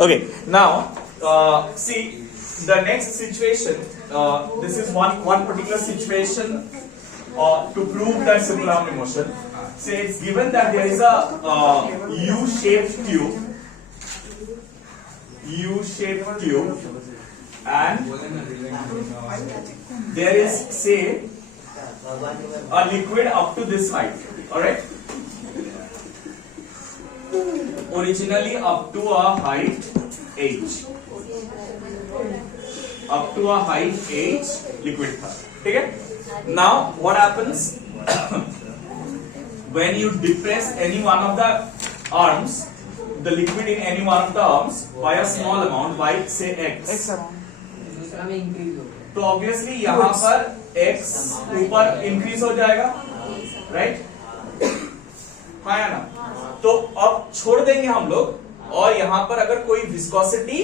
Okay, now see the next situation. This is one particular situation to prove that simple harmonic motion. Say it's given that there is a U-shaped tube, and there is, say, a liquid up to this height. All right. Originally up to a height h, liquid था, ठीक है. Now what happens when you depress any one of the arms, the liquid in any one of the arms by a small amount, by say x तो obviously यहाँ पर x ऊपर increase हो जाएगा, right? हाँ या ना? तो अब छोड़ देंगे हम लोग, और यहाँ पर अगर कोई विस्कोसिटी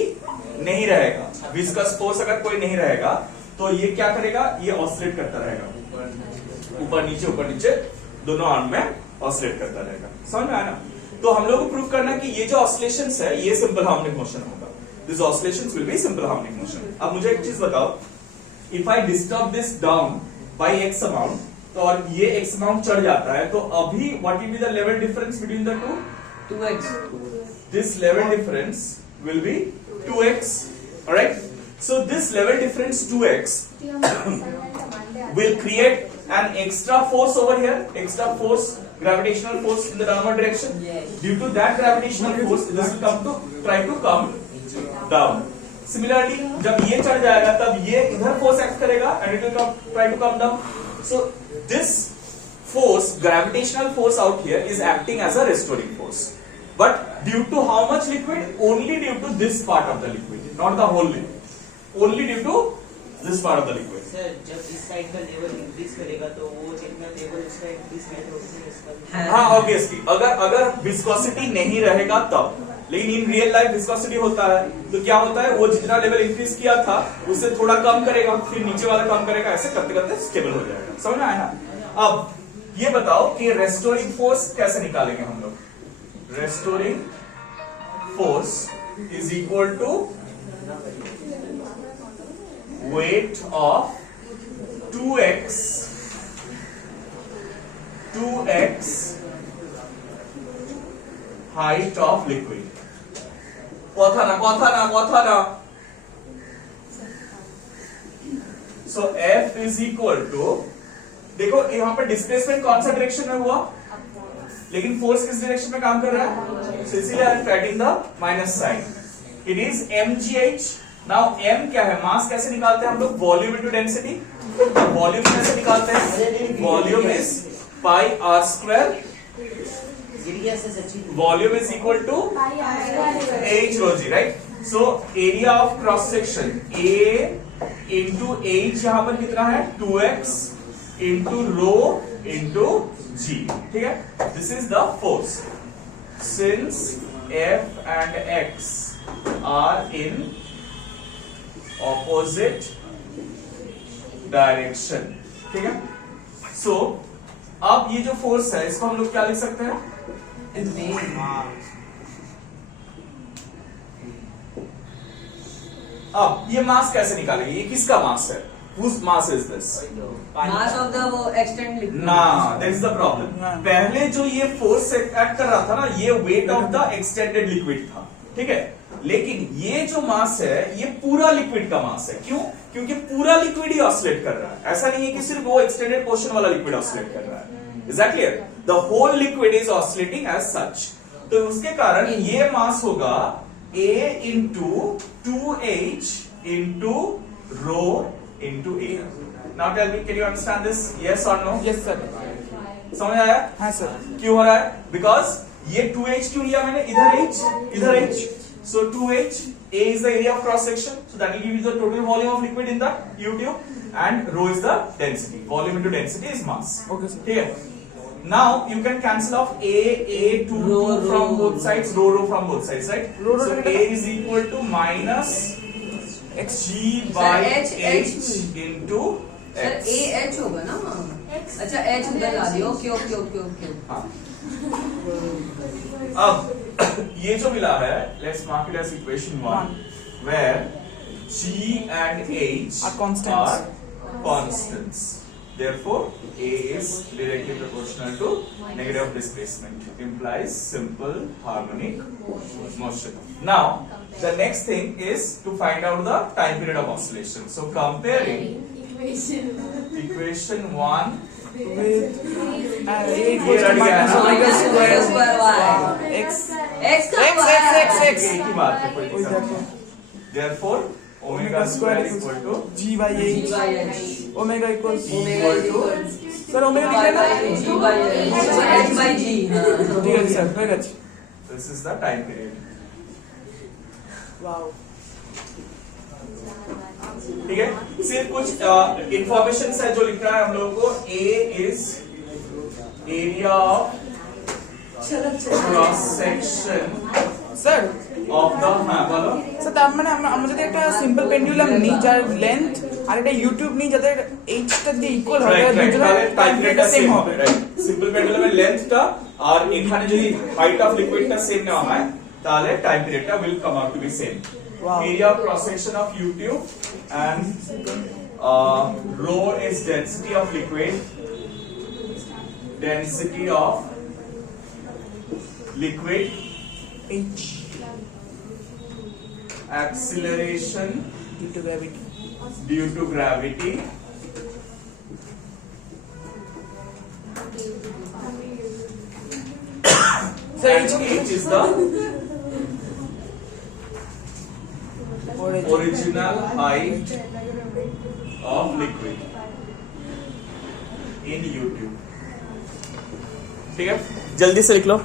नहीं रहेगा, विस्कस फोर्स अगर कोई नहीं रहेगा, तो ये क्या करेगा? ये ऑसिलेट करता रहेगा, ऊपर नीचे दोनों आर्म में ऑसिलेट करता रहेगा. समझ में आया ना? तो हम लोग को प्रूव करना कि ये जो ऑसिलेशंस है ये सिंपल हार्मोनिक मोशन होगा. This oscillations will be simple harmonic motion. अब मुझे एक चीज बताओ, if I disturb this down by x amount, तो और ये एक्स अमाउंट चढ़ जाता है, तो अभी what will be the level difference between the two? 2x. This level difference will be 2x. Alright? So this level difference 2x will create an extra force over here, extra force, gravitational force in the downward direction. Yes. Due to that gravitational force, this will try to come down. Similarly, जब ये चढ़ जाएगा तब ये इधर force act करेगा and it will try to come down. So this force, gravitational force out here is acting as a restoring force. But due to how much liquid? Only due to this part of the liquid, not the whole liquid. Only due to this part of the liquid. Sir जब इस side का level increase करेगा तो वो जितना level इसका increase करेगा उसका. हाँ ऑब्वियसली, अगर विस्कोसिटी नहीं रहेगा तब, लेकिन इन रियल लाइफ विस्कोसिटी होता है, तो क्या होता है? वो जितना लेवल इंक्रीज किया था उससे थोड़ा कम करेगा, फिर नीचे वाला कम करेगा, ऐसे करते करते स्टेबल हो जाएगा. समझ में आया ना? अब ये बताओ कि रेस्टोरिंग फोर्स कैसे निकालेंगे हम लोग? Restoring force is equal to weight of 2x height of liquid. কথা না. So F is equal to, देखो यहाँ पर डिस्प्लेसमेंट कौन सा डायरेक्शन में हुआ, लेकिन फोर्स किस डायरेक्शन में काम कर रहा है? So इसीलिए I am adding the minus sign. It is mgh. Now m क्या है? मास कैसे निकालते हैं हम लोग? Volume into density. वॉल्यूम कैसे निकालते हैं? Volume is pi r square. Volume is equal to h rho g, right? So area of cross section a into h यहां पर कितना है? 2x into rho into G. ठीक है? This is the force. Since F and X are in opposite direction. ठीक है? So अब ये जो फोर्स है इसको हम लोग क्या लिख सकते हैं? अब ये मास कैसे निकालेंगे? ये किसका मास है? Whose mass is this? Mass of the वो extant liquid. Nah, that's the problem. पहले जो ये फोर्स एक्ट कर रहा था ना, ये weight of the extended liquid था, ठीक है? लेकिन ये जो मास है ये पूरा लिक्विड का मास है. क्यों? क्योंकि पूरा लिक्विड ही ऑसिलेट कर रहा है. ऐसा नहीं है कि सिर्फ वो एक्सटेंडेड पोर्शन वाला लिक्विड ऑसिलेट कर रहा है. Is that clear? The whole liquid is oscillating as such. तो उसके कारण ये मास होगा A into 2H into rho into A. Now tell me, can you understand this? Yes or no? Yes sir. समझ आया? हाँ sir. क्यों हो रहा है? Because ये 2H क्यों लिया मैंने? इधर H. So 2H, A is the area of cross section, so that will give you the total volume of liquid in the U tube, and rho is the density. Volume into density is mass. Okay sir. ठीक है? Now you can cancel off A, 2 from both sides, rho from both sides, right? So A is equal to minus G by H into sir A H होगा ना? अच्छा H उधर ला दियो. Okay. अब ये जो मिला है, let's mark it as equation 1, where G and H Are constants. are constants. Therefore, A is directly proportional to negative displacement, implies simple harmonic motion. Now, the next thing is to find out the time period of oscillation. So, comparing equation 1 with A ये equals to रट गया minus ना? omega Omega square square y. x X का x y. x x x एक ही बात है, कोई वही दिक्कत देखो नहीं। Therefore, omega square equal to g by G h by h. omega equals Omega is equal equal to sir omega y लिख by लेना G by h. H by G. हाँ. ठीक है सर ঠিক আছে this is the time period. Wow ठीक है, सिर्फ कुछ इंफॉर्मेशन है जो लिखना है हम लोगों को. A is area of cross section sir of the, हाँ बोलो. স্যার তার মানে আমরা যদি একটা সিম্পল পেন্ডুলাম নিই যার লেন্থ আর একটা ইউটিউব নিই যাদের এইচটা দিয়ে ইকুয়াল হয় রাইট রাইট, তাহলে টাইম পিরিয়ডটা সেম সেম হবে হবে. রাইট, সিম্পল পেন্ডুলামের লেন্থটা আর এখানে যদি হাইট অফ লিকুইডটা সেম নেওয়া হয় তাহলে টাইম পিরিয়ডটা will come out to be same. Wow. Area of cross section of U-tube and rho is density of liquid, density of liquid, h acceleration due to gravity due to gravity, sir and H is the original height of liquid in U-tube. ठीक है, जल्दी से लिख लो.